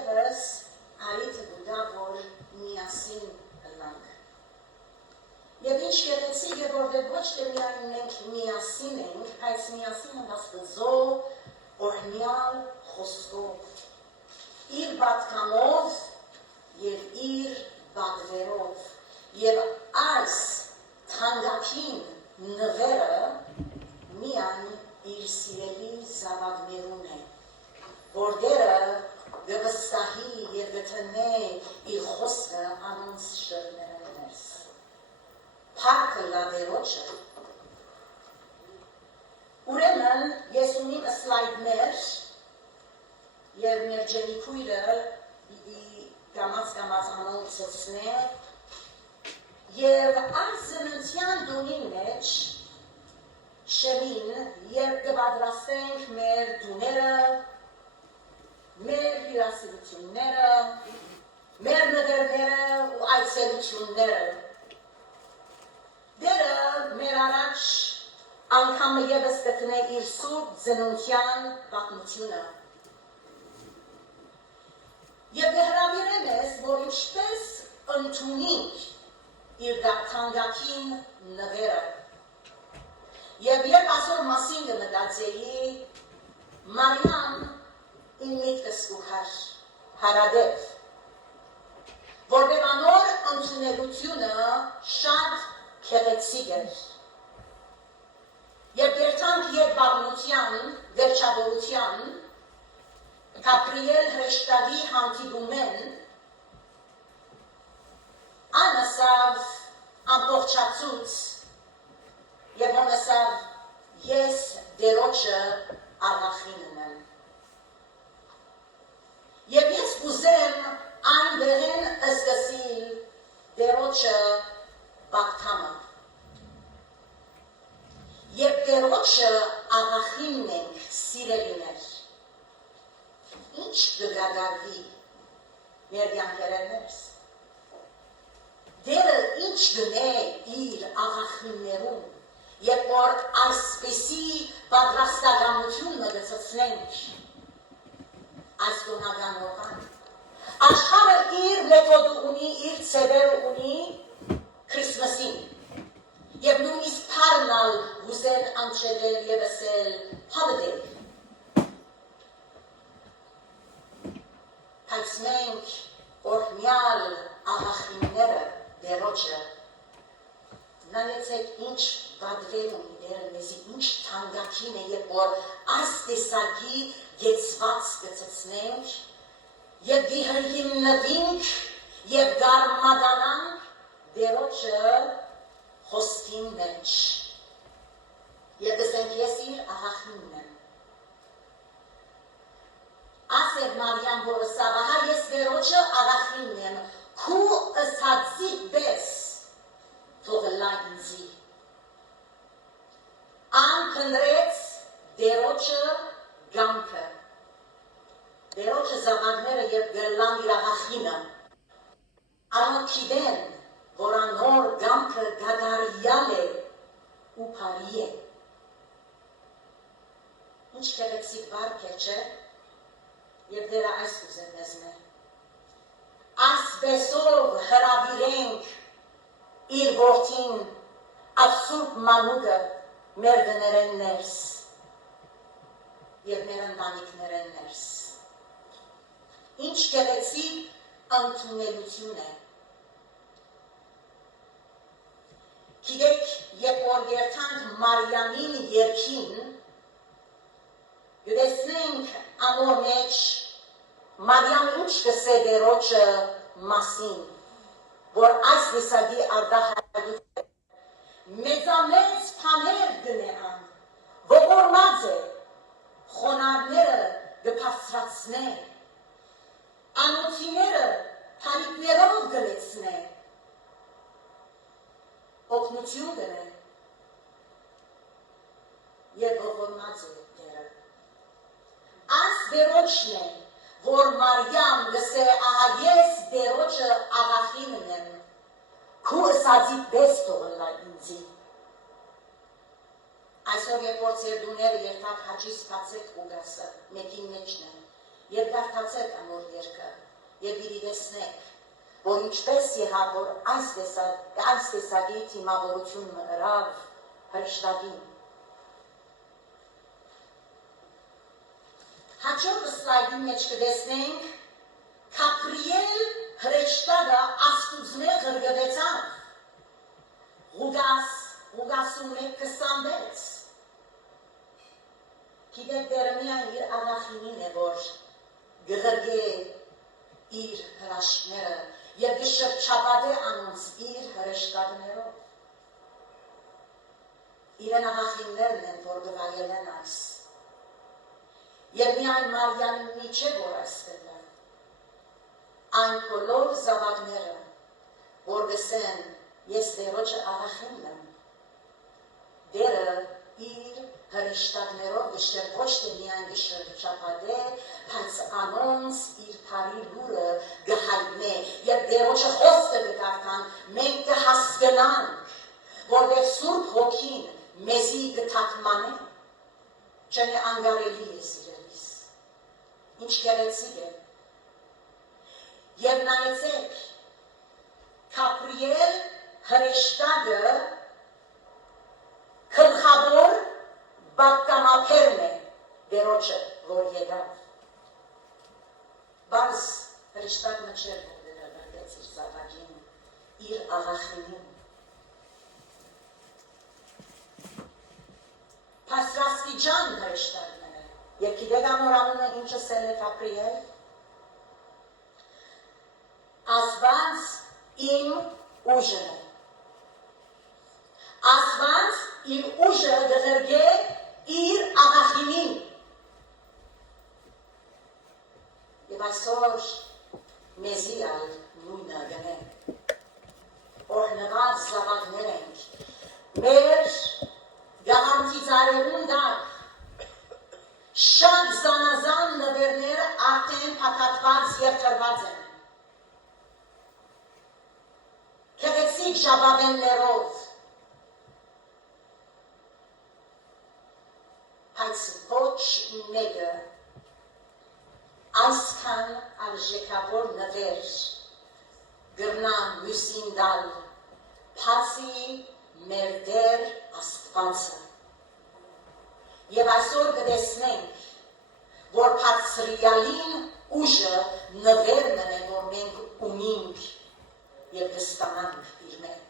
Եվս արիթը գուտա, որ միասին լանք։ Եվ ինչ գեղեցիկ է, որտեղ ոչ թե միայն մենք միասին ենք, այս միասին ենք Աստծո օրհնյալ խոսքով, իր պատկամով և իր պատվերով, և այս թանկագին նվերը միայն իր սիրելի զավակներուն է, որտեղը գվստահի և գտնե իր խոսքը անոնց շրջներն ներս։ Փառքը լավերոջը։ Ուրեմն ես ունիմ սլայդներ և մեր ջենիքույրը գամած անոնցսնե և այս զննության դունին մեջ շեմին երբ կպատրաստենք մեր դուները, մեր հյուրասիրությունները, մեր նվերները ու այցելությունները, դերը մեր առաջ անգամ ևս կտնե իր սուրբ ծնունդյան պատմությունը։ Եվ կհրավիրեմ ես, որ ինչպես ընդունենք իր թանկագին նվերը։ Եվ երբ այսօր մասին կմտածեի, Մարիամ իմ միտքս կուքար հարադեպ, որտեղ անոր ընդունելությունը շատ գեղեցիկ էր։ Եվ գերտանք երկբաղնության, վերջավորության, Գաբրիել հրեշտակի հանդիպումեն, անասավ ամբողջացուց և հոնեսավ ես դերոջը աղախինն եմ։ Եվ ես կուզեմ այն բեղեն ըսկսիլ դերոջը բաղթամը։ Եվ դերոջը աղախինն ենք սիրելիներ։ Ինչ կգագարվի մեր յանքերներս։ Դերը ինչ գնե իր աղախիններում, երբ որ այսպիսի պատրաստակամություն մգցեցնենք այս տոնական օրվան։ Աշխարհը իր մեթոդը ունի, իր ցևերը ունի Քրիսմասին։ Եվ նույնիսկ փառնալ հուսեն անջել եւ ասել holiday։ Բայց մենք օրհնյալ աղախինները դերոջը նայեցեք ինչ պատվեր ունի դերը մեզի, ինչ թանկագին է, երբ որ այս տեսակի գեցված կցեցնենք և դիհրհիմնվինք և գարմադանանք դերոջը խոսքին մեջ և գսենք ես իր աղախինն եմ։ Ասեր Մարիամ որսավը, հա ես դերոջը աղախինն եմ, քու ըսածի պես թողլա ինձի։ Անկնդրեց դերոջը գամքը։ Դերոջը զավակները երբ գրլան իր աղախինը, անոնք գիտեն, որ անոր գամքը գադարյալ է ու բարի է։ Ինչ գեղեցիկ վարք է, չէ՞։ Եվ դերը այս կուզեմ մեզնե։ Այսպեսով հրավիրենք իր որդին Սուրբ մանուկը մեր դներեն ներս և մեր ընտանիքներեն ներս։ Ինչ գեղեցիկ ընդունելություն է։ Գիտեք, երբ որ երթանք Մարիամին երգին, գտեսնենք անոր մեջ Մարիամ ինչ կսե դերոջը մասին, որ այս լիսագի արդահայտություն մեծամեծ բաներ գնեան, ողորմած է, խոնարհները կբարձրացնե, անոթիները թարիկներով գլեցնե, օգնություն գնե, և ողորմած է դերը։ Այս դերոջն է, որ Մարիամ գսե ահա ես դերոջը աղախինն եմ, քու ըսածի պես թողլա ինձի։ Այսօր երբ որ ձեր դուները երթակ հաճի սպացեք ուգասը, մեկին մեջն են, Եվ կարդացեք ամոր երկը, և իրի տեսնեք, որ ինչպես եղավ, որ այս տեսակի թիմավորություն մըրավ հրիշտագին։ Հաջորդ սլայդի մեջ կտեսնենք Կապրիել հրեշտակը աստուծմե գրգվեցավ։ Ղուգասում է 26։ Գիտեք դերը միայն իր աղախինին է, որ գղրգե իր հրաշքները և գշրջապատե անոնց իր հրեշտակներով։ Իրեն աղախիններն են, որ գվայել են այս։ Եվ միայն Մարյանի մի չէ, որ այստեղ է։ Այն բոլոր զավակները, որ գսեն, ես դերոջը աղախինն եմ, դերը իր հրեշտակներով գշեր ոչ թե միայն գշրջապատե, բայց անոնց իր բարի լուրը գհայտնե, և դերոջը խոսքը գկարդան, մենք կհասկնանք, որտեղ Սուրբ Հոգին մեզի կթաքմանե, չնե անգարելի է սիրելիս, ինչ գեղեցիկ է։ Եվ նայեցեք, Կապրիել հրեշտակը գլխավոր պատգամաբերն է դերոջը, որ եկավ։ Բայց հրեշտակը չէր, որ դերադարձ իր զավակին, իր աղախինին։ Փաստրաստիճան հրեշտակն է, և գիտեք անոր անունը ինչը սել է Կապրիել։ Աստված իմ ուժն է։ Աստված իմ ուժը գղրգե իր աղախինին։ Եվ այսօր մեզի ալ նույնը գնե։ Օրհնված զավակներ ենք։ Մեր գաղանթիծարեղուն դակ շատ զանազան նվերներ արդեն փակատված և թրված են։ Գեղեցիկ ժապավեններով, բայց ոչ մեկը այսքան արժեքավոր նվեր գրնա մյուսին դալ, բացի մեր Տեր Աստվածը։ Եվ այսօր կտեսնենք, որ բարձրյալին ուժը նվերն է, որ մենք ունենք և կստանանք իր մեջ։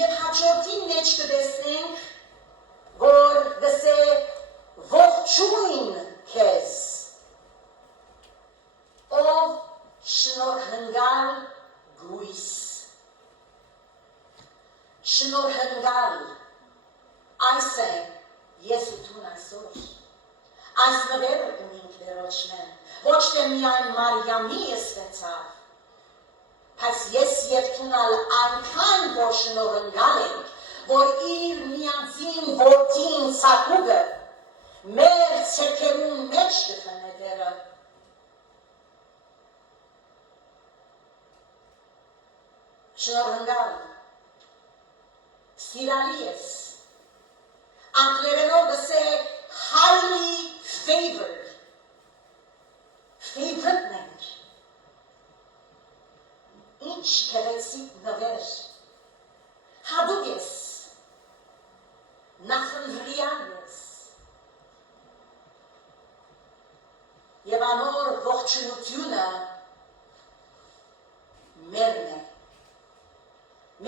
Եվ հաջորդին մեջ կտեսնենք, որ գսե ողջույն քեզ, ով շնորհնգալ գույս։ Շնորհնգալ, այս է ես ու տուն այսօր։ Այս նվերը կնինք դերոջնեն, ոչ թե միայն Մարյամի եստեցավ, բայց ես և տունալ այնքան, որ շնորհնգալ ենք, որ իր միածին որդին Սակուգը մեր ցերքերուն մեջ գտնե դերը։ Շնորհնգալ, սիրալի ես, անգլերենով գսե highly favored, favorite ենք, ինչ գեղեցիկ նվեր, հատուկ ես, նախընտրյալ ես, և անոր ողջունությունը մերն է,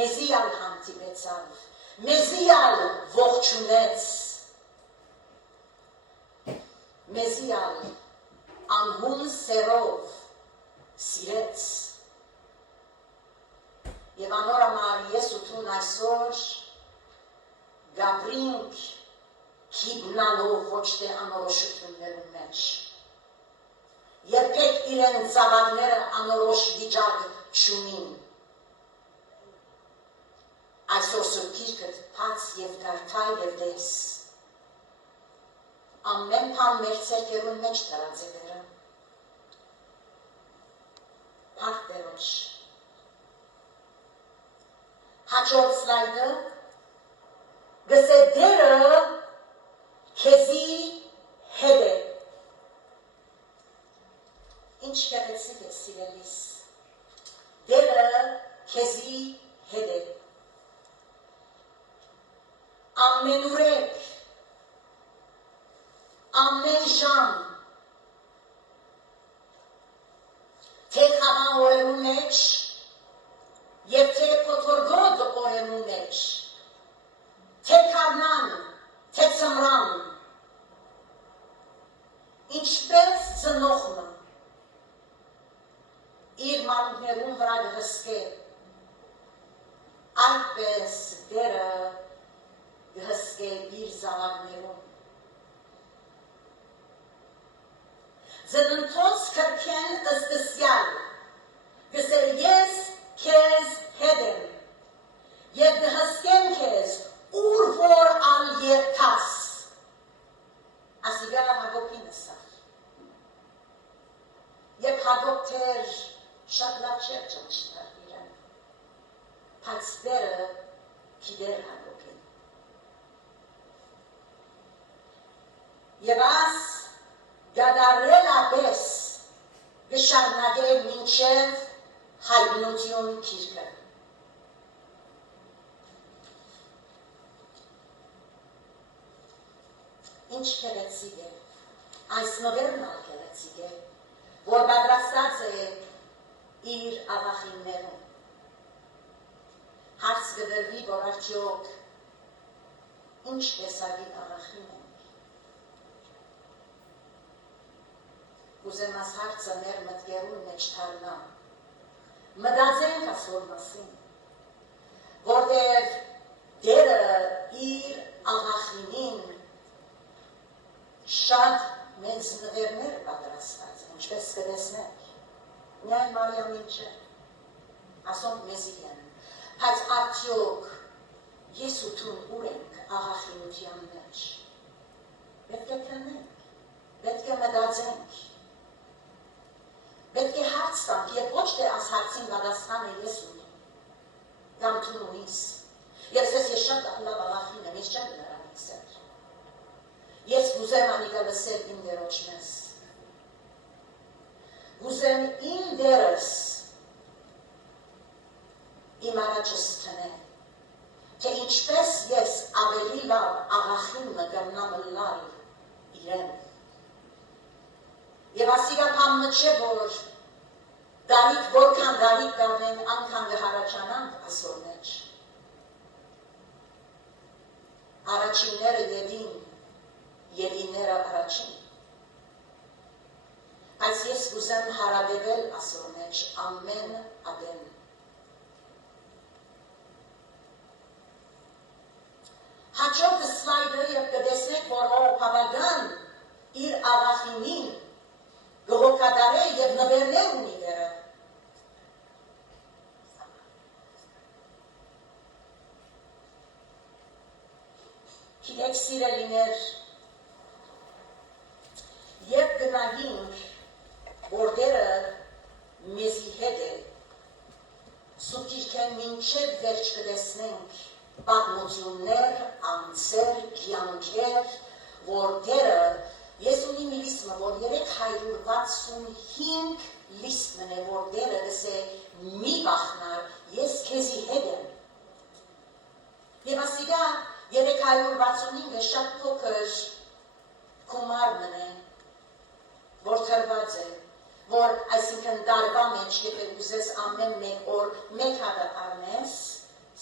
մեզի ալ հանդիպեցավ, մեզի ալ ողջունեց, մեզի ալ անհուն սերով սիրեց, և անոր ամար ես ու տուն այսօր գաբրինք քիբնալով ոչ թե անորոշություններում մեջ, երբեք իրեն զավակները անորոշ վիճակ չունին, այսօր սուրբիրքըտ պաց և դարդա և դես, ամեն պան մեր ցերկերուն մեջ դրած է դերը, պարկ դերոջ, հաջորդ սլայդը գսե դերը քեզի հետ է։ Ինչ գեղեցիկ է սիրելիս, դերը քեզի հետ է։ Ամենուրեք, ամեն ժամ, թե խաղան օրերու մեջ, և թե կոթորգոդ օրերու մեջ, թե կարնան, թե ծմրան, ինչպես ծնողնը, իր մանուկներուն վրա գհսկե, այդպես դերը գհսկե իր զավակներուն։ Ձնընթոց կրքեն ըստսյալ, գսել ես քեզ հետ եմ, և գհսկեմ քեզ ուր որ ալ երկաս, ասիգա Հակոբին ասավ, և Հակոբ թեր շատ լավ չէր ճնշներ իրեն, բայց դերը գիտեր Հակոբին։ Եվ աս գադարելապես գշարնագե մինչև հայտնություն քիրքը։ Ինչ գեղեցիկ է, այս նվերն ալ գեղեցիկ է, որ պատրաստած է իր աղախիններում։ Հարց գդրվի, որ արդյոք ինչ տեսակի աղախին ենք։ Ուզեմ աս հարցը մեր մտքերուն մեջ թարնա, մտածենք ասոր մասին, որտեղ դերը իր աղախինին շատ մեծ նվերներ պատրաստած, ինչպես կտեսնենք, միայն Մարիամին չէ, ասոնք մեզի են, բայց արդյոք ես ու թուն ուր ենք աղախինության մեջ, պետք է քնենք, պետք է մտածենք, պետք է հարց տանք, և ոչ թե աս հարցին պատասխանը ես ունի, կամ թուն ունիս, և ես շատ լավ աղախին եմ, ես չեմ նրանից էր, ես գուզեմ անիկա լսել իմ դերոջ մեզ, գուզեմ իմ դերս իմ առաջս տնեմ, թե ինչպես ես ավելի լավ աղախին մգրնամ լալ իրեն, և ասիգա պամնը չէ, որ դարիք որքան դարիք գավենք անգան գհարաչանանք ասոր մեջ, առաջինները ևին, Ելիները առաջին, բայց ես գուզեմ հարաբերել ասոր մեջ ամեն ադեն։ Հաջորդ սլայդը և կտեսնեք, որ հավագան իր աղախինին գողոքադար է և նվերներ ունի դերը։ Գիտեք սիրելիներ, Եվ գնահինք, որ դերը մեզի հետ է, սուտիրքեն մինչև վերջ կտեսնենք պատմություններ, անձեր, կյանքեր, որ դերը, ես ունի մի լիսմը, որ 365 լիսմն է, որ դերը գսե մի բախնար, ես քեզի հետ եմ։ Եվ ասիգա 365-ը շատ փոքր կումար մնե, որ թրված է, որ այսինքն դարվա մեջ, եթե ուզես ամեն մեկ օր մեկ հատը արնես,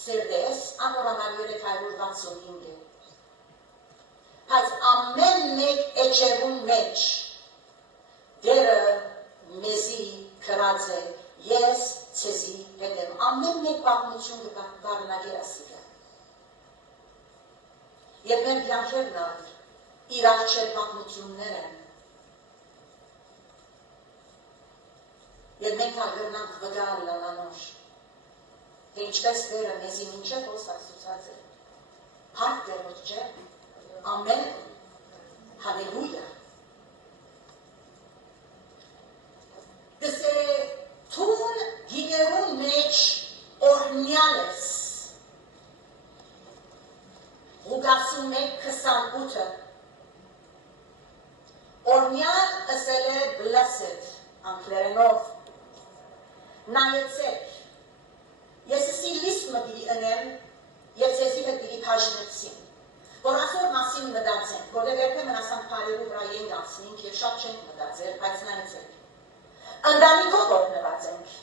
սերդես, անորամար 365 է։ Բայց ամեն մեկ էջերուն մեջ, դերը մեզի կրած է, ես ցեզի հետ եմ, ամեն մեկ պատմություն կբարնագեր ասիգա։ Եվ մեր կյանքերն ալ իրար չեր պատմություններ են, և մենք արգրնանք վգալ լալանոր, թե ինչպես դերը մեզի մինչև ոստացուցած է, հարկ դերոջ չէ, ամեն, հալելույա։ Դսե թուն գիներուն մեջ օրհնյալ ես, Ղուկասում 1:28 Օրնյալ ասել է blessed անգլերենով նայեցեք ես էսի լիստը պիտի ընեմ եւ ձեզի հետ պիտի բաժնեցին որ ասոր մասին մտածենք որտեղ երբեմն ասանք բարերու վրա ենք ասնենք եւ շատ չենք մտածել բայց նայեցեք ընտանիքով օրհնված ենք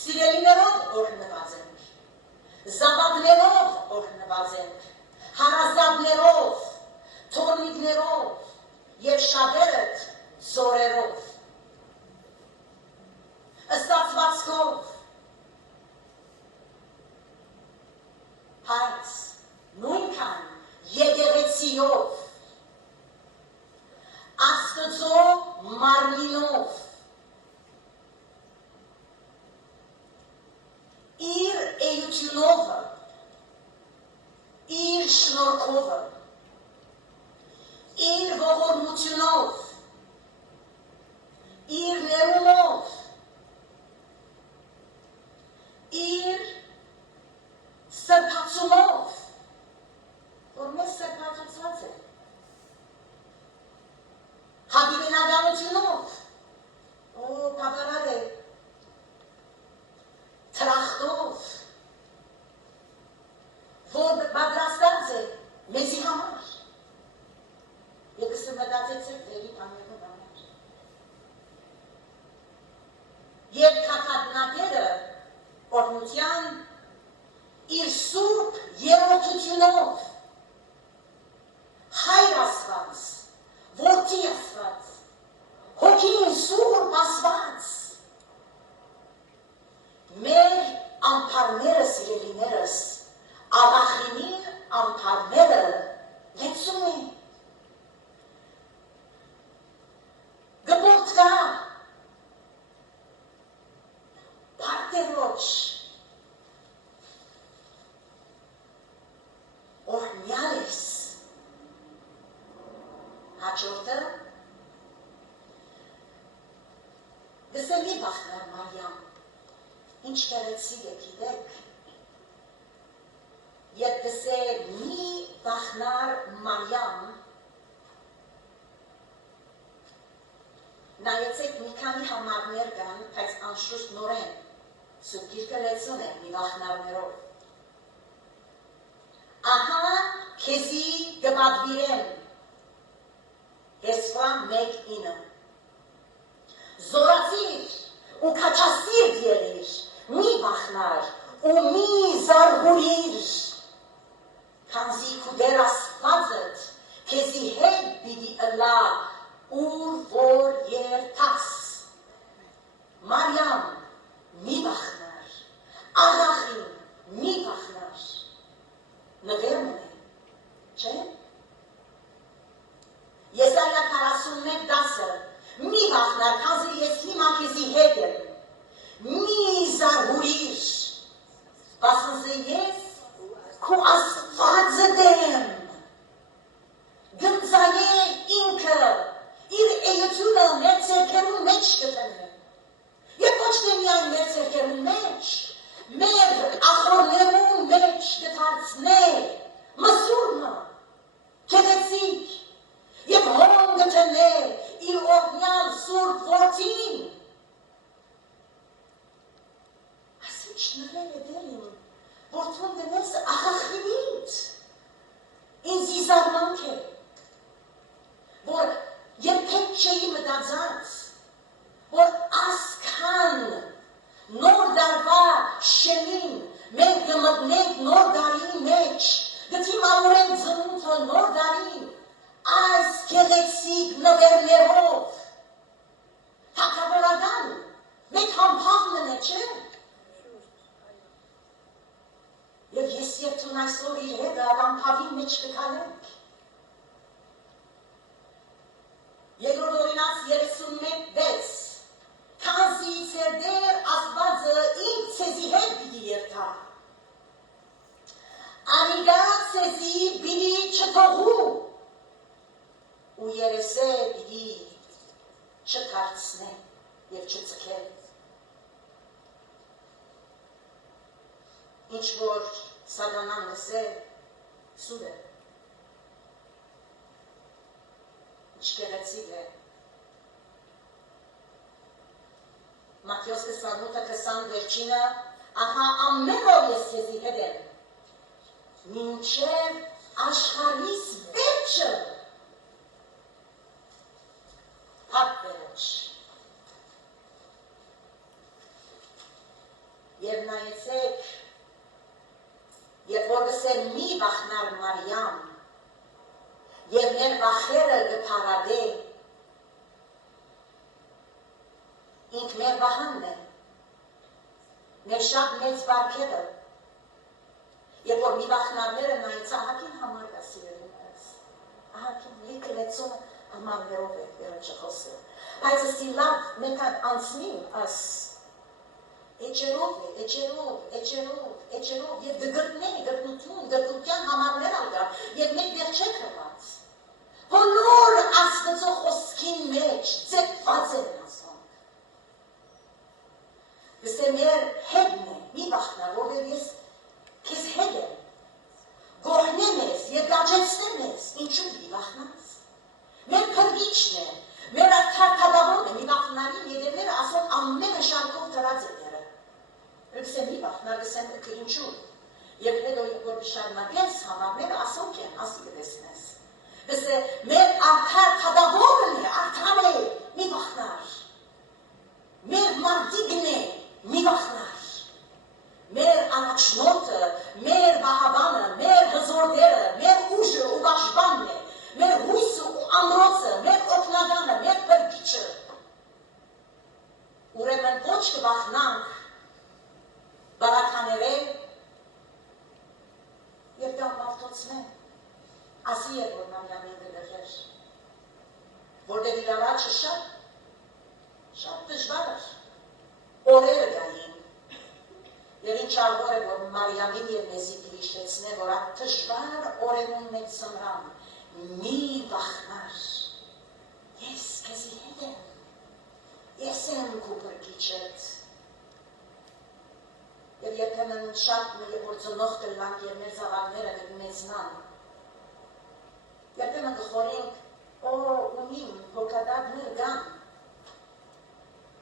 սիրելիներով օրհնված ենք զավակներով օրհնված ենք հարազատներով թորնիկներով եւ շատերը զորերով Ստացվածքով հայց նույնքան եկեղեցիով Աստծո մարմինով իր էությունով իր շնորհքով իր ողորմությունով իր ներումով իր սրբացումով, որ մեզ սրբացուցված է, հագիվենականությունով, բավարար է, թրախտով, որ պատրաստած է մեզի համար, եկս մտածեցեք դերի բաներու համար, և կակատնակերը օրնության իր սուրբ երոտությունով հայր ասված, որդի ասված, հոգին սուրբ ասված մեր ամպարները սիրելիներս աղախինին ամպարները լեցում են գբորդ կա Պարտերոջ օրհնյալ ես հաջորդը գսելի բախնար Մարիամ ինչ կերեցիկ է գիտեք ետ գսե մի բախնար Մարիամ նայեցեք մի քանի համարներ կան բայց անշուշտ նորեն Սուրբ Գիրքը լեցուն է մի բախնարներով Ահա քեզի կպատվիրեմ Հեսվա 1:9 Զորացիր ու քաչասիր եղիր մի բախնար ու մի զարհուրիր քանզի քու դեր Աստվածդ քեզի հետ պիտի ըլլա ուր որ երթաս Մարիամ մի բախնար աղախին մի բախնար նվերն է չէ Եսայա 41:10 մի բախնար քանզի ես հիմա քեզի հետ եմ մի զարհուրիր բասնզի ես քու Աստվածը դեմ գնձայե ինքը իր էությունը մեր ձեռքերուն մեջ կտնի Եվ ոչ թե միայն մեր ձեռքերուն մեջ, մեր ախորներուն մեջ կդարձնե մսուրմը, գեղեցիկ եւ հոն գտնե իր օրհնյալ սուրբ որդին։ Ասիչ նվեր է դերին, որ թուն դնես աղախինից, ինձ իզարմանք է, որ երբեք չէի մտածած, որ ասքան նոր դարվա շենին մենք գմտնենք նոր դարի մեջ, գտիմավորենք ծնունդը նոր դարին, այս գեղեցիկ նվերներով, թագավորական, մեկ համբավն է, չէ՞։ Եվ ես երթուն այսօր իր հետը ամբավի մեջ կքանենք։ Երկրորդ օրինաց 31:6 Քանզի դեր Աստվածը ինձ ցեզի հետ պիտի երթա Անիգա ցեզի պիտի չթողու ու երեսե պիտի չկարծնե եւ չծքե Ինչ որ սատանան լսե սուր է Չկեղեցիկ է։ Մատթեոս 28:20 վերջինը, ահա ամեն օր ես քեզի հետ եմ, մինչև աշխարհիս վերջը։ Փակ վերջ։ Եվ նայեցեք, երբ որ գսեր մի վախնար Մարիամ, եւ մեր վախերը գփարադե, ինք մեր վահանն է, մեր շատ մեծ բարքերը, երբ որ մի վախնարները նայեց, ահագին համար կա սիրելին ես, ահագին եկը լեցոնը համարներով է վերջը խոսը, բայց ասի լավ մենք անցնիմ աս, էջերով և գգրտնի, գրտնության համարներ ալգա, և մենք դեր չեք հրված, բոլոր աստծո խոսքին մեջ ձեպված են ասում, գսե մեր հետն է, մի վախնա, որտեղ ես քեզ հետ եմ, գոհնեմ ես, երկաճեցնեմ ես, ինչու մի վախնաս, մեր փրկիչն է, մեր արդարքադավորն է, մի վախնարին եդերները ասում ամենը շարքով դրած է դերը, գսե մի վախնար, գսեմ ինչու, և հետո որ շարնակես համարները ասոք են, ասի կտեսնես, գսե մեր արդարքադավորն է, արդար է, մի վախնար, մեր մարդիկն է, մի վախնար, մեր առաջնորդը, մեր վահաբանը, մեր հզորդերը, մեր ուժը ու վաշբանն է, մեր հույսը ու ամրոցը, մեր օգնականը, մեր փրկիչը։ Ուրեմն ոչ կվախնանք բարականերել և դա մարդոցնեն, ասի էր, որ Մարիամին գլխեր, որտեղ իր առաջը շատ դժվար էր, օրերը գային, և ինչ աղոր է, որ Մարիամին և մեզի կրիշեցնե, որ այդ դժվար օրերուն մեծ սմրան, մի վախնար, ես քեզի հետ եմ, ես եմ քու փրկիչդ, և երբեմն շատ որ ծնող կլանք և մեր զավակները կմեծնան, երբեմն կխորենք ունիմ հոգադակներ գան,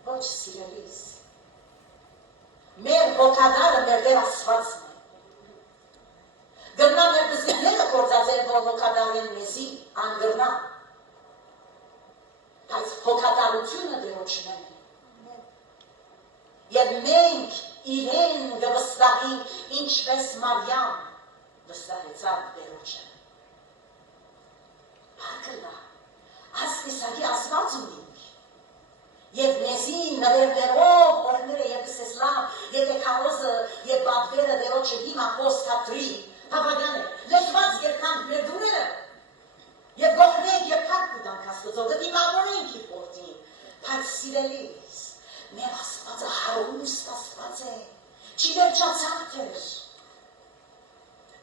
ոչ սիրելիս, մեր հոգադարը մեր դեր ասվածն է, գրնա մեր բզիկները կործածել, որ հոգադարին մեզի անգրնա, բայց հոգադարությունը դերոչն է, և մենք իրեն գվստահինք, ինչպես Մարիամ վստահեցավ դերոչը, պարկլա, ասկեսակի ասված ունինք, և մեզի նվերներով օրները և կսես լավ, եթե քարոզը և բատվերը դերոչը հիմա խոստատրի, հավագան է, լեշված երկանք մեր դուները, և գողնենք և պարկ կուտանք աստծով, դի մավորենք իր պորտին, բայց սիրելիս, մեր աստվածը հարուստ աստված է, չի վերջացակ թեր,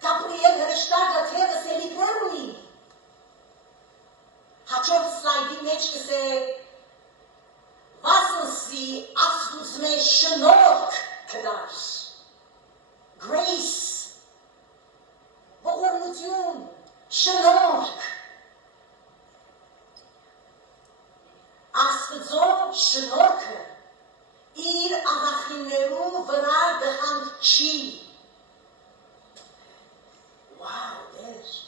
Գաբրիել հրեշտակը թերս էլիքներ ունի, հաջորդ սլայդի մեջ կսե Վասնսի աստուծմե շնորհք կդար, grace, ողորմություն, շնորհք, աստծո շնորհքը իր աղախիններու վրա գհանչի, վաու դեր,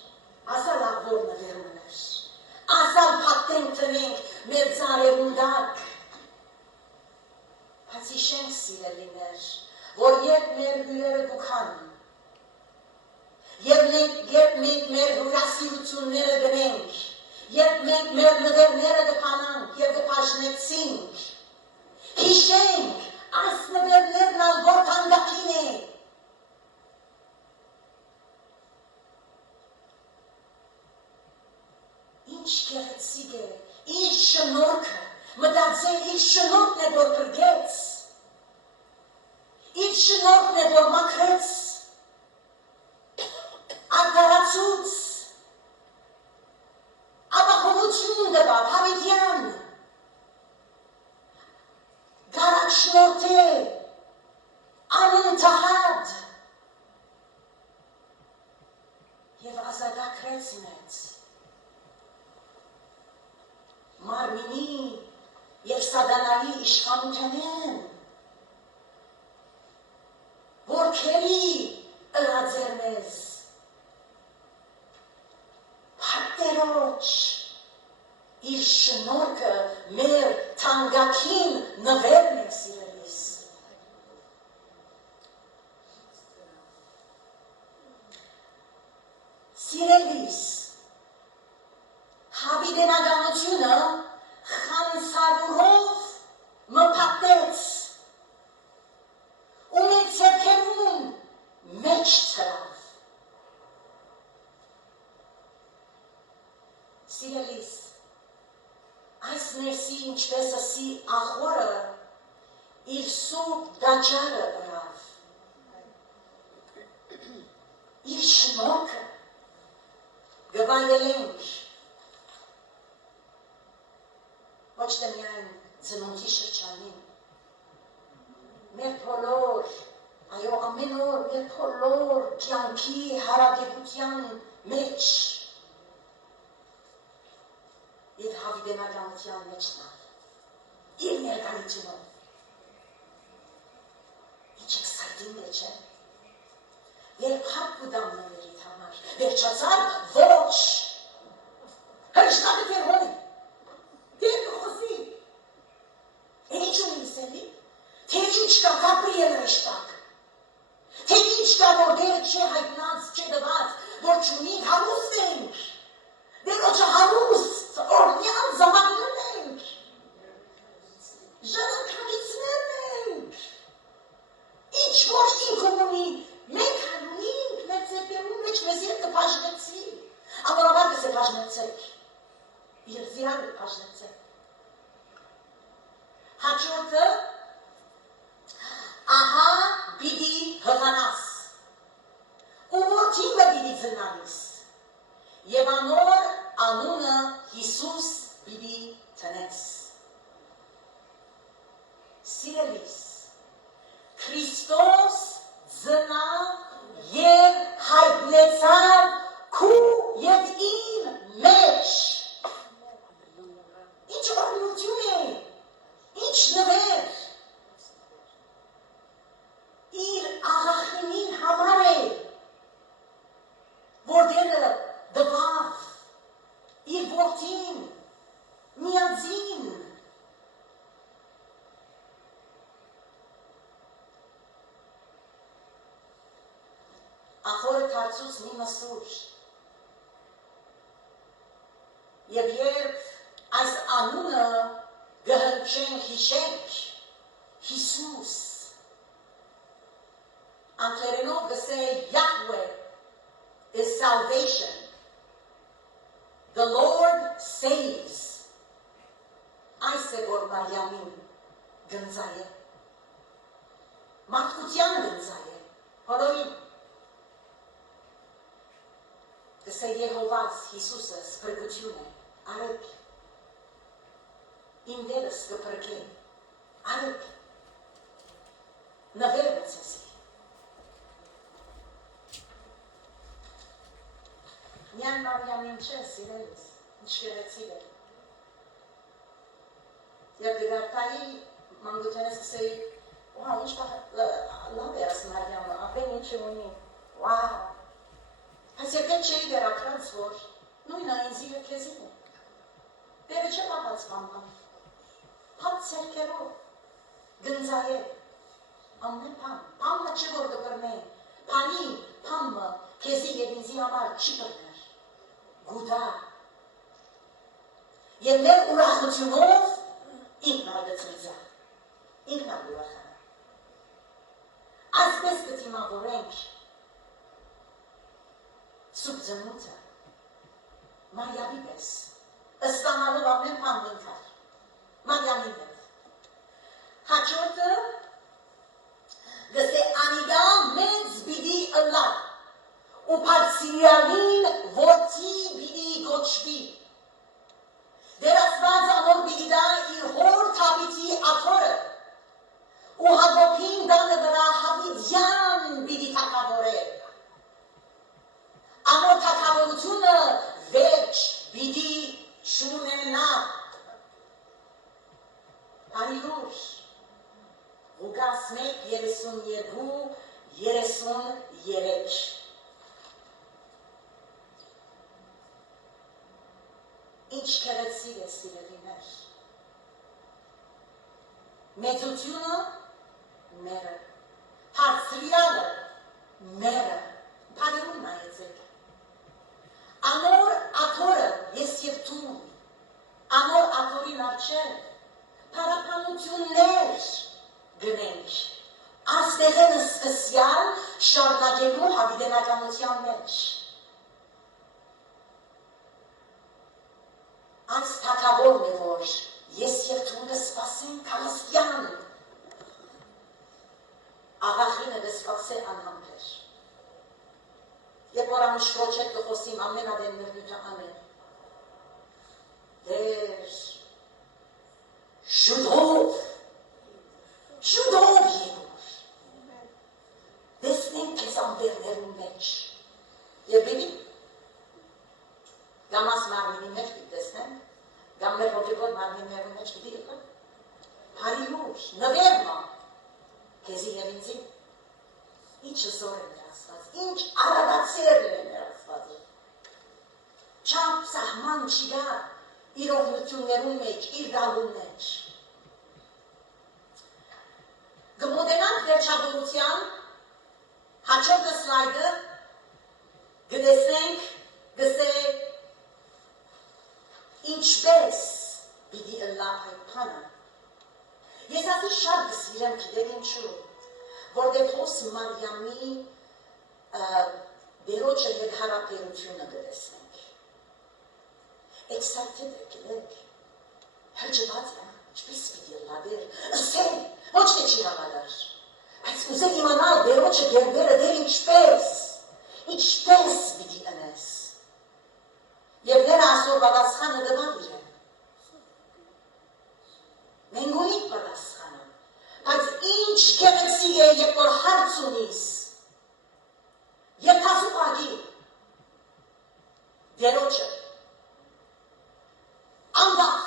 ասալ աղվոր նվերուներ, ասալ պատենք տնենք մեր ծարերունդակ, Բայց իշենք սիրելիներ, որ երբ մեր հյուրերը գուքան, երբ մենք մեր հյուրասիրությունները գնենք, երբ մենք մեր նվերները գպանանք և գպաշնեցինք, հիշենք, այս նվերներն ալ որ կանդակին է, ինչ գեղեցիկ է, իր շնորհքը, մտածել իր շնորհքն է, որ փրկեց, իր շնորհքն է, որ մաքրեց, արդարացուց, ապահովություն տվավ, հավիտյան, գարակշնորհ է, անընդհատ և ազատագրեց մեզ, մարմինի և սատանայի իշխանութենեն, որքերի ըրաձերնես, Տերոջ իր շնորհքը մեր թանկագին նվերն է սիրելիս։ Սիրելիս, հավիտենականությունը խանցարուրով մփակեց ու մեր ձեռքերում մեջ ծրավ։ Սիրելիս, այս ներսի ինչպես ասի աղորը իր սուրբ դաջարը դրավ, իր շնորհքը գվայելենք, ոչ թե միայն ծնունդի շրջանին, մեր բոլոր, այո ամեն օր մեր բոլոր կյանքի հարաբերության մեջ իր հավիտենականության մեջնալ, իր ներկայությունով, ինչ էքսայտին մեջ է, երբակ կուդամներիդ համար, վերջացար ոչ, հրշտակը տեր հոնի, տեր կխոսի, ինչ ունի սելի, թե ինչ կա կապրիել հրշտակ, թե ինչ կա որ դերը չէ հայտնած, չէ դված, որ չունին հարուստ ենք, դերոչը հարուստ, օրնյան զամաններն ենք, ժանանքանիցներն ենք, ինչ որ ինքն ունի, մենք հանունինք, մեր ձերկերում մեջ մեզ ետ կպաժնեցի, ամորավար կս է պաժնեցեք, իր զիրանը պաժնեցեք, հաճորդը, ահա բիդի հղանաս, ու որդինը բիդի ձնանիս, և անոր անունը Հիսուս բիդի տնես։ Սիրելիս, Քրիստոս ձնավ և հայտնեցավ քու և իմ մեջ։ Ինչ օրնություն է, ինչ նվեր, իր աղախնին համար է, որ դերը դվավ, իր որդին, միածին, ախորը թարցուց մի մսուր, և երբ այս անունը գհնչենք հիշենք, Հիսուս, անգլերենով գսե Yahweh is salvation. The Lord saves. Այս է որ Մարիամին գնձայ է, մարդկության գնձայ է, հորորին, գսե Եհովաս Հիսուսը սպրգություն է, արեք, իմ դերս կպրկեն, արեք, նվեր մծեսի, միայն Մարիամին չէ սիրելիս, ինչ գեղեցիկ է, և դգարտայի մանգութենես կսեի, վաղ, ինչ լավ է աս Մարիամը, ապեն ինչ ունի, վաղ, այս եկել չէի դերակրած, որ նույնը ինձի և կեզին է, դերը չէ բաղաց բամբան, հատ սերքերով, գնձայել, ամեն պան, պամը չէ որ դպրնեն, պանի, պամը, կեզի և ինձի համար չի պրներ, գուդա, և մեր ուրախությունով ինքն այդեցնիզա, ինքն ալ ուրախանա, ասպես կտիմավորենք սուպ ձնութը, Մարիամի պես, ըստանալով ամեն պան դնքար, Մարիամի պես, հաճորդը գսե անիդա մեծ բիդի ըլլա, ու պարսիանին որդի բիդի գոչվի, դերասված անոր բիդի դա իր հոր թապիթի աթորը, ու հագոպին դանը վրա հավիդյան բիդի թակավոր է, անոր թակավորությունը վերջ բիդի շունենա, 32-33 Ինչ քերեցիկ է սիրելիներ մեծությունը մերը հարցրյալը մերը Փարիում նայեցեք Անոր աթորը ես և դու Անոր աթորին արջել Փարապանություններ գնենք Աստեղենը սկսյալ շարունակելու հավիտենականության մեջ Այս թագավորն է որ ես և դու կսպասենք քրիստյան աղախինը կսպասե անհամբեր Երբ որ ամուշրոջ հետ կխոսիմ ամենադեն մրնուտը ամեն Դեր շուտով եղուր Դեսնենք կեզ ամբերներում մեջ Եվ բիլի Գամաս մարմինի մեջ պիտի տեսնենք Գամ մեր հոգևոր մարմիններում մեջ պիտի եղան Հարիլուր, նվերմա Քեզի և ինձի Ինչ զոր է ներասված, ինչ արագացերն է ներասվածը Չամբ սահման չի գա իր օգնություններում մեջ, իր դալում մեջ Գմոտենանք վերջավորության հաջորդը սլայդը գտեսնենք գսե ինչպես պիտի ըլլա այդ բանը Ես ասի շատ գսիրեմ գիտեր ինչու որտեղ հոս Մարիամի դերոջը հետ հարաբերությունը գտեսնենք Excited եք եք հրջված եմ ինչպես պիտի ըլլա դեր ըսել ոչ թե չի հավատար բայց ուզեք իմանալ դերոջը գերբերը դեր ինչպես պիտի ընես Եվ դերը ասոր պատասխանը դվավ իրեն Մենք ունիք պատասխանը Բայց ինչ կեղեցիկ է երբ որ հարց ունիս Եվ թասու պագի Դերոջը Անվախ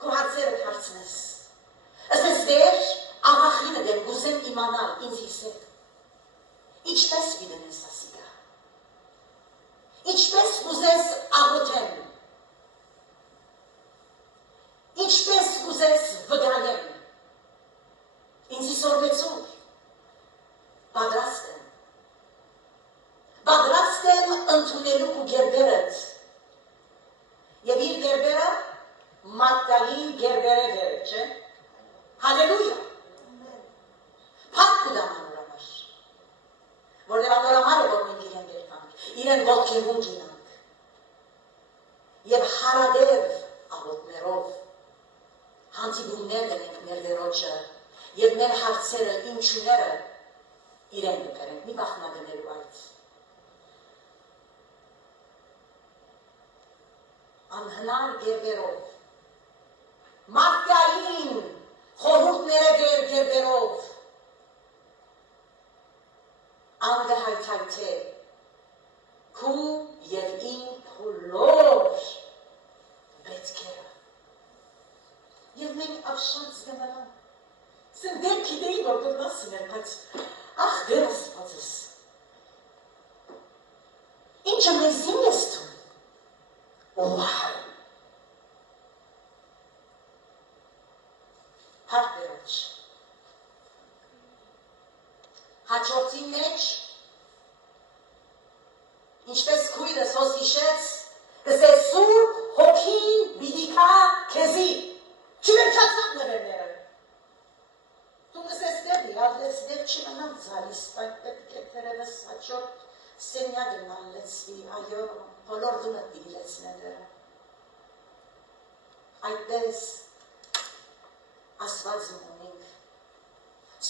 Քո հարցերը հարցնես Ասես դեր աղախինը դեմ գուզեմ իմանալ ինձ հիսեք Ինչպես վիդենես ասիգա Ինչպես ուզես աղոթեմ Ինչպես ուզես վգայեմ Ինձի սորվեցուր Պատրաստ եմ ընդունելու ու գերբերդ Եվ իր գերբերը Մատկային գերբերը վեր չէ Հալելույա Փակ կուդամանոր ամար Որտեղ անոր ամարը որ մենք իրեն գերկանք Իրեն ոտքերուն գինանք Եվ հարադև աղոտներով Հանդիբումներ գնենք մեր դերոջը Եվ մեր հարցերը ինչուները իրեն գկրենք մի բախնագներու այդ Անհնար գերբերով Մարդկային խորհուրդները գերբերով Անգահայթայթե Քու և իմ փոլոր բետքերը Եվ մենք ապշած զգանալան Սեն դեր կիդեի որ գտնասին էր, բայց ախ դեր ասվածս Ինչը մեզին ես թում Ուհ Հարկ դերոջ Հաջորդի մեջ Ինչպես քույրս հոս հիշեց Կսե սուրբ հոգին բիդիկա քեզի Չի վերջացավ նվերները Դու կսես դեպի, ադես դեպ չի մնամ ձալիս Այդ պետք է թերևս հաջորդ սենյակը մանլեցվի Այո, բոլոր դունըտ պիտի լեցնեդերը Այդպես Աստվածում ունենք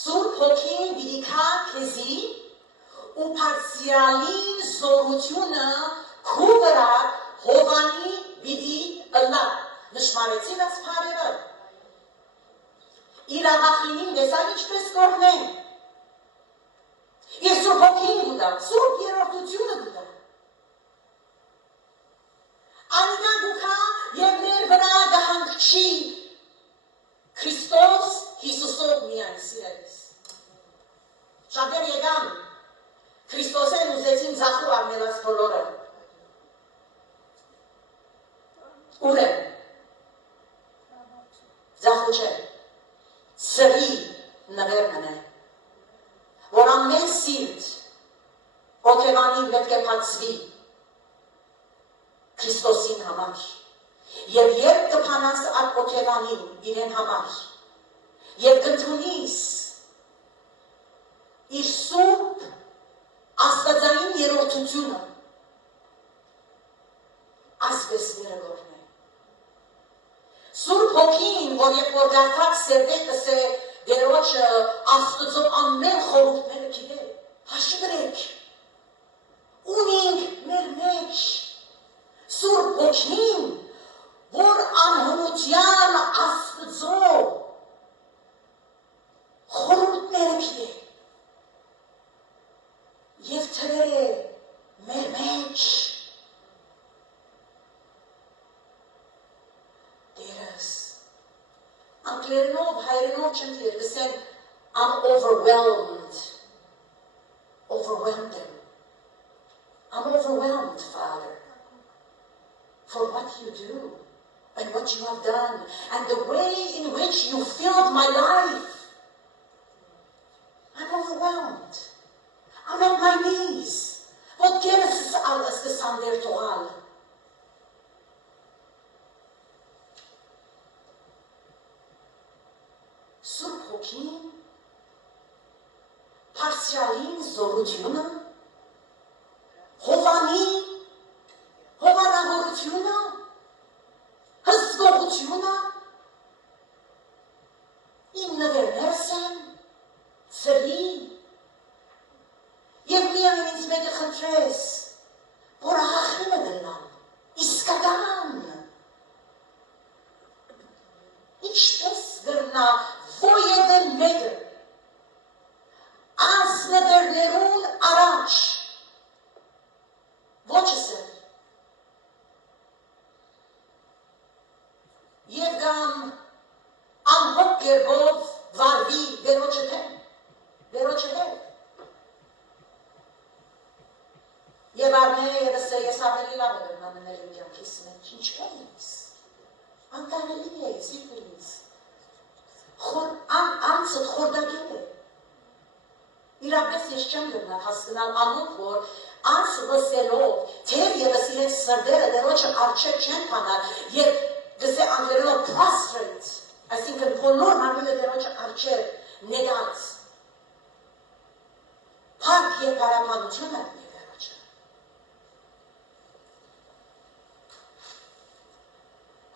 Սուրբ հոգին բիդիկա քեզի ու պարցիալին զորությունը քու վրա հովանի բիդի ըլլա Նշմարեցին այս պարերը Իր աղախինին դեսան ինչպես կորնեն Իր սուրբ հոգին գուտա, սուրբ երորդությունը գուտա Անիգա գուքա և մեր վրա գահանքչի Քրիստոս Հիսուսով միայն սիրելիս ուզեցին զախու արնելաս բոլորը։ Ուր է։ Զախու չէ։ Սրի նվերն է։ Որ ամեն սիրտ օթևանին պետք է փակցվի Քրիստոսին համար։ Եվ երբ կփանաս այդ օթևանին իրեն համար, եւ կընդունիս իր սուրբ աստվածային երրորդությունը, այսպես ներգործն է։ Սուրբ հոգին, որ երբ որ գարթակ սերվետս է դերոջը Աստծո ամեն խորհուրդները գիտե, հաշի գրեք, ունենք մեր մեջ Սուրբ հոգին, որ անհնության Աստծո խորհուրդները գիտե և թրեր է մեր մեջ դերս անգլերենով, հայերենով չեմ դեր գսեն I'm overwhelmed them I'm overwhelmed, Father, for what you do and what you have done and the way in which you filled my life. I'm overwhelmed. I'm at my knees. What gives us the sun there to all? Սուրբ հոգին, Փարսիալին զորությունը, հովանավորությունը, հսկողությունը, իմ նվերներս են, ծրի, և միայն ինձ մեկը խնդրես, որ աղախինը դնամ, իսկական, ինչպես դրնա ոևէ մեկը, ասնվերներուն առաջ, ոչս է, և գամ ամհոք գերբով վարվի վերոջը դեր, և արնե եվս է ես ավելի լավ եմ աններ իմ կյանքիս մեջ, ինչպես, անկանելի է, զիպրից, անցըտ խորդագել է, իրապես ես չեմ գնալ հասկնալ անոք, որ անց լսելով, թեր եվս իրենց սրդերը դերոջը արջեր չեն պանալ, և գսե անգլերենով prostrate, այսինքն բոլոր մարմինը դերոջը արջեր նետած, փառք և հարապանություն է դերոջը։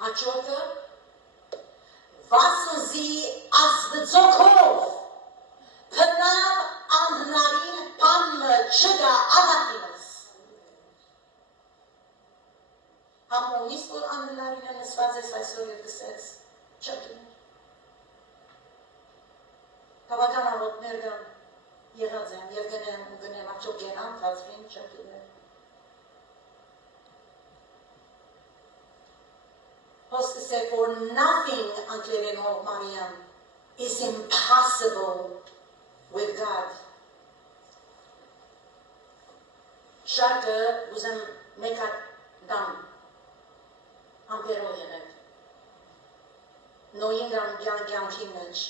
Հաջորդը, վասնզի Աստծո քով փնավ անհնարին բանը չկա աղախինս։ Համոնիս, որ անհնարինը նսված ես այսօր և դսես, չկիներ։ Հավական առոտներ գան եղած եմ և գնեմ ու գնեմ աչոք գենամ, թացվին չկիներ։ Հոստը սեր, for nothing, անգլերենով Մարիամ, is impossible with God. Շարքը ուզեմ մեկ հատ դամ ամպերով եղեք։ Նոյին կյանքին մեջ,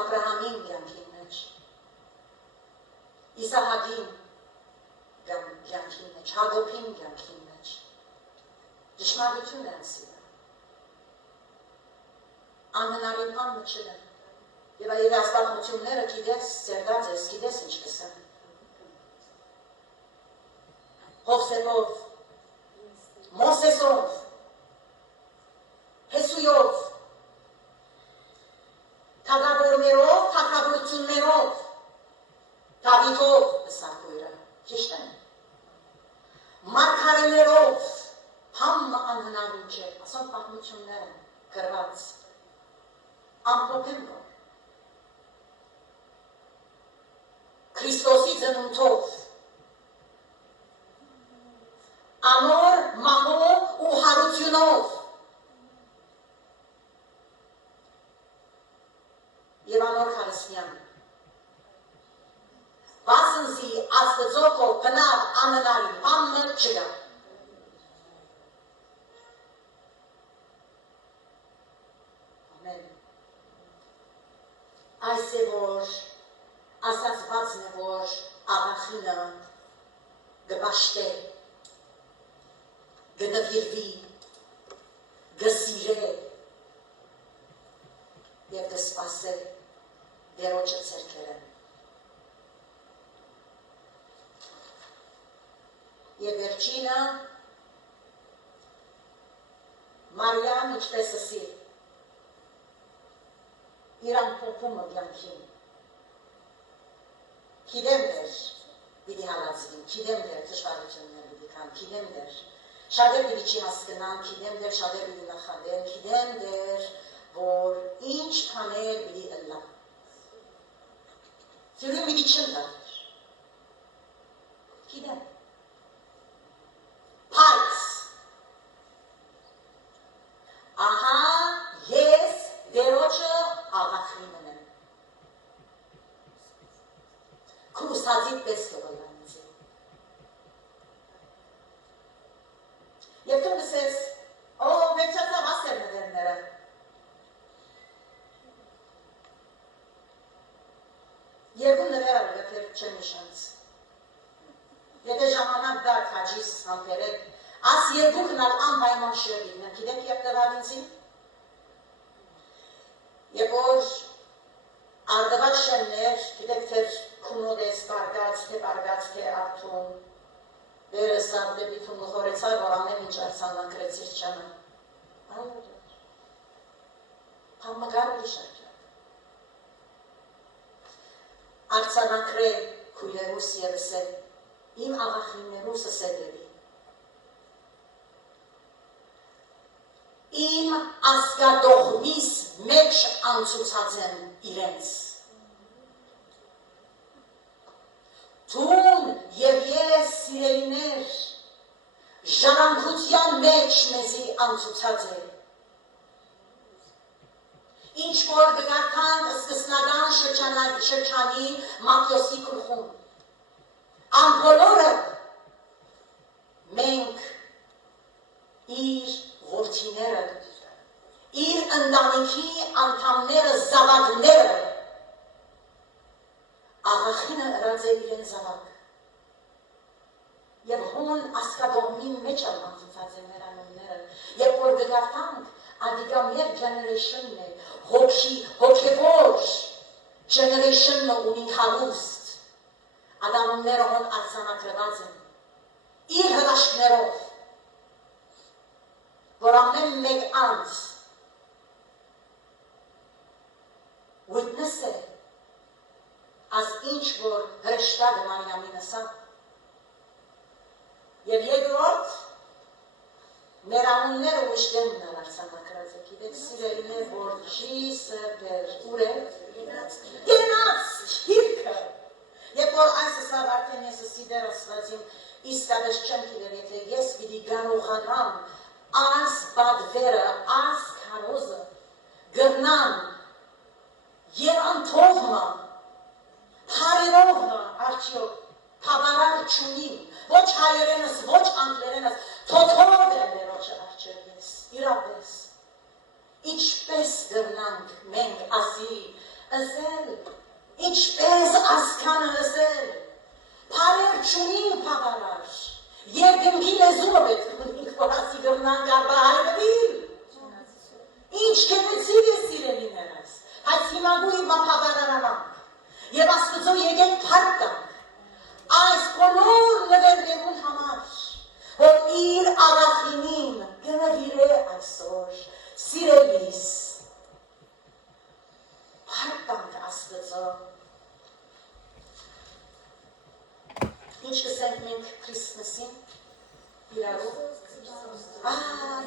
Աբրահամին կյանքին մեջ, Իսահակին կյանքին մեջ, Հակոբին կյանքին մեջ, ճշմարտություն են սիրը։ Անհնարին բանը չեն։ Եվ այդ աստվածությունները գիտես, ծերդած ես, գիտես ինչպես են։ Հովսեփով, Մոսեսով, Հեսույով, թագավորներով, թագավորություններով, Դավիթով, սարկույրը, ճիշտ են։ Մարգարեներով, համը անհնարին չէ, ասոն պատմություններ են գրված, ամփոփեմ որ։ Քրիստոսի ծնունդով, անոր մահով ու հարությունով և անոր քարսնյան վասնզի բնավ աննարին բանը չկա։ Ամեն։ Այս է որ ասացվածն է որ աղախինը գբաշտե, գնվիրվի, գսիրե և գսպասե դերոջը ծերքերը։ Եվ վերջինը Մարիամ ինչպես ասի իրան փոփումը բյանքին Գիտեմ դեր պիտի հալածվին, գիտեմ դեր դժվարություններ պիտի կան, գիտեմ դեր շատեր պիտի չի հասկնան, գիտեմ դեր շատեր պիտի նախադեն, գիտեմ դեր որ ինչ քաներ պիտի ըլլա Ձյուրին պիտի չնդար Գիտեմ Բայց ահա ես դերոջը աղախին եմ Քրուստադիտ պես կողալանիցի։ Եվ դու գսես, վերջացավ ասեր նվերները։ Երկու նվերը վեպեր չեմ իշանց։ Եթե ժամանակ դար քաջիս համպերեք, աս երկուքն ալ անպայման շրվին, գիտեք երբ նվարինցին։ Եվ որ արդված շեմներ, գիտեք թեր քունոդ ես բարգած, թե արդուն, վերս ամ դեպի թունը խորեցար, որ ամեն ինչ արցանանքրեցիր չամը։ Այո, համագար ուրիշ արկյակ։ Արցանանքրե քույլերուս եվս է, իմ աղախիններուս է դեպի։ Իմ ասկադողմիս մեջ անցուցած են իրենց։ Տուն և ես սիրելիներ, ժանանքության մեջ մեզի անցուցած է։ Ինչ որ գնարքանք սկսնական շրջանի մատյոսի կրխում։ Ամպոլորը մենք իր որդիները, իր ընտանիքի անդամները, զավակները աղախինը ըրած է իրեն զավակ և հոն ասկադողմի մեջ անցուցած է մեր անունները և որ գգարտանք ադիկա մեր generation-ն է հոգևոր generation-ը ունինք հարուստ ադանունները հոն արցանակրված են իր հրաշքներով որ ամեն մեկ անց witness է As ինչ որ հրեշտակը Մարիամին ասա և երկրորդ մեր անունները ուրիշտեն ունեն արցանակրած է գիտեք սիրելիներ որ չի սրբեր ուր է գենաց քիրքը և որ այս ասավ արդեն ես ասի դեր ասվածին իսկապես չեմ գիտեր եթե ես պիտի կարողանամ այս բադվերը այս քարոզը գրնամ և անթողմա Հարերովը արդյոք թավարար չունիմ, ոչ հայերենս, ոչ անգլերենս, թոթով է դերոջը արդյոք ես, իրապես, ինչպես գրնանք մենք ասի ասել, ինչպես ասկանը ասել, պարեր չունիմ թավարար, երկնքի լեզումը պետք ունինք, որ ասի գրնանք արբա հայրվիլ, ինչ կենեցիր ես սիրելիներս, հայց հիմագու իմ թավարարանանք, Եվ աստծո եկեք փառք տանք, այս բոլոր նվերներուն համար, որ իր աղախինին գնվիր է այսօր, սիրելիս, փառք տանք աստծո։ Ինչ կսենք մենք Քրիստմասին, իրարով,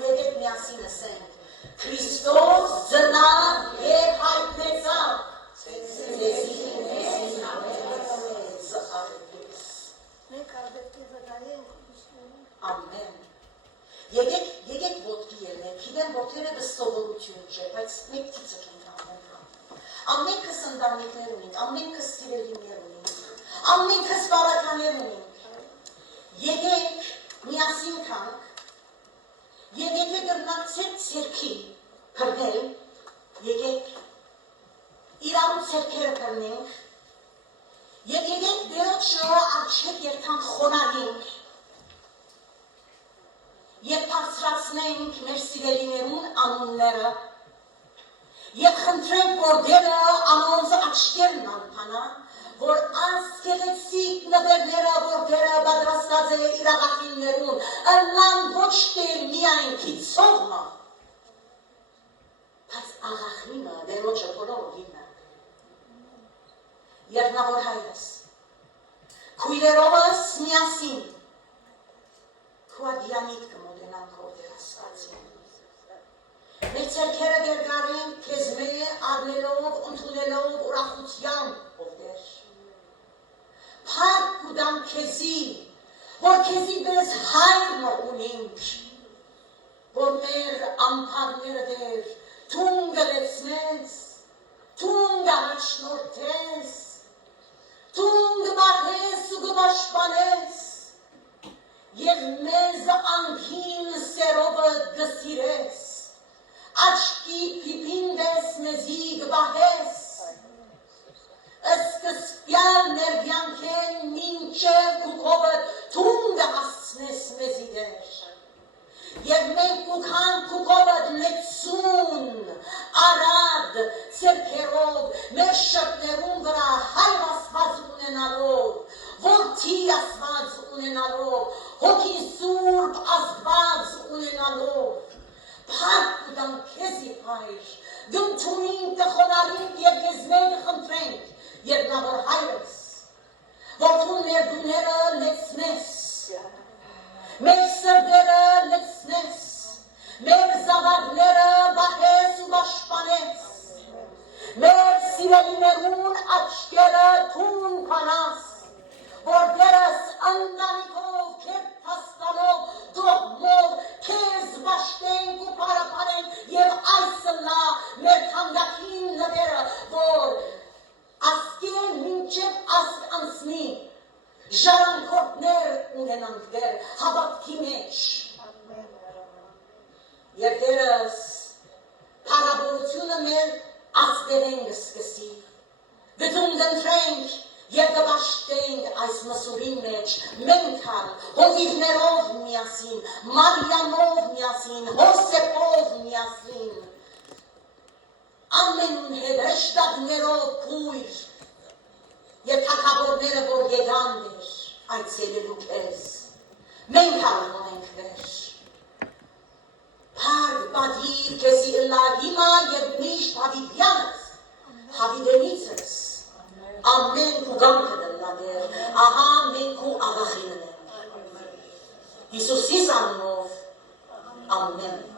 եկեք միասին ասենք, Քրիստոս ծնավ և հայտնեցավ, Ամեն Եկեք ոտքի ելնենք, գիտեմ ոտքերը դստովորություն չէ, բայց մեկ թիցը կենք ամեն Ամենքս ընտանիքներ ունենք, ամենքս սիրելիներ ունենք, ամենքս բարականեր ունենք միասին կանք, և եթե գրնանք ցերքի կրնել, եկեք իրարու ցերքերը կրնենք, և եկեք Տերոջը առջև երթանք խոնարհենք, և բարձրացնենք մեր սիրելիներուն անունները, և խնդրենք, որ Տերը անոնց աչքերն անփանա, որ այս գեղեցիկ նվերները, որ Տերը պատրաստած է իր աղախիններուն, ըլլան ոչ թե միայն քիծողը, բայց աղախինը Տերոջը բոլորովին է։ Երկնավոր Հայրս, քույրերովս միասին, քո ադյանիդ կմոտենանք ով Տեր Աստվածին։ Մեր ցերքերը դերգարենք քեզ մեր առնելով, ընդունելով ուրախությամբ ով Տեր։ Փառք կուտամ քեզի, որ քեզի պես հայրն ունենք, որ մեր ամփարները Տեր թուն գլեցնես, թուն գանչնորդես, թուն գբահես ու գբաշխանես, և մեզ անգին սերովը գսիրես, աչքի պիպինվես մեզի գբահես, սկսպյալ ներվյանքեն մինչև կուքովդ թուն գհասցնես մեզի Տեր, և մենք կուքան կուքովդ լեցուն, արադ, ցերքերով, մեր շրտներուն վրա Հայր Աստված ունենալով, Որդի Աստված ունենալով, Հոգի Սուրբ Աստված ունենալով, փառք կուտամ քեզի Հայր, գնդունին կխոնարհենք և քեզ մեր խնդրենք, Երկնավոր Հայրս, որ դու մեր դուները լեցնես, մեր սրտերը լեցնես, մեր զավակները բահես ու պաշտպանես, մեր սիրելիներուն աչքերը թուն փանաս, որ դերս ընտանիքով, քերթաստանով, դողմով, քեզ բաշտենք ու պարապանենք և այսլա մեր թանկագին նվերը, որ ասկեն մինչև ասկ անցնի, ժառանգորդներ ունենանք Տեր հավատքի մեջ։ Եվ Տերս փառավորությունը մեր աստերեն կսկսի, գտում կընտրենք և կպաշտենք այս մսուրին մեջ, մենք հալ, հովիվներով միասին, Մարիամով միասին, Հոսեփով միասին, ամեն հետ հեշտակներով քույր, և թագավորները, որ եկան Տեր, այցելելու քեզ, մենք հալ ունենք Տեր, փառք պատիվ քեզի ըլլա հիմա և միշտ հավիտյանս, հավիտենիցս, ամեն կուգանքը դլլա Տեր, ահա մենք ու աղախինն ենք, Հիսուսիս անունով, ամեն։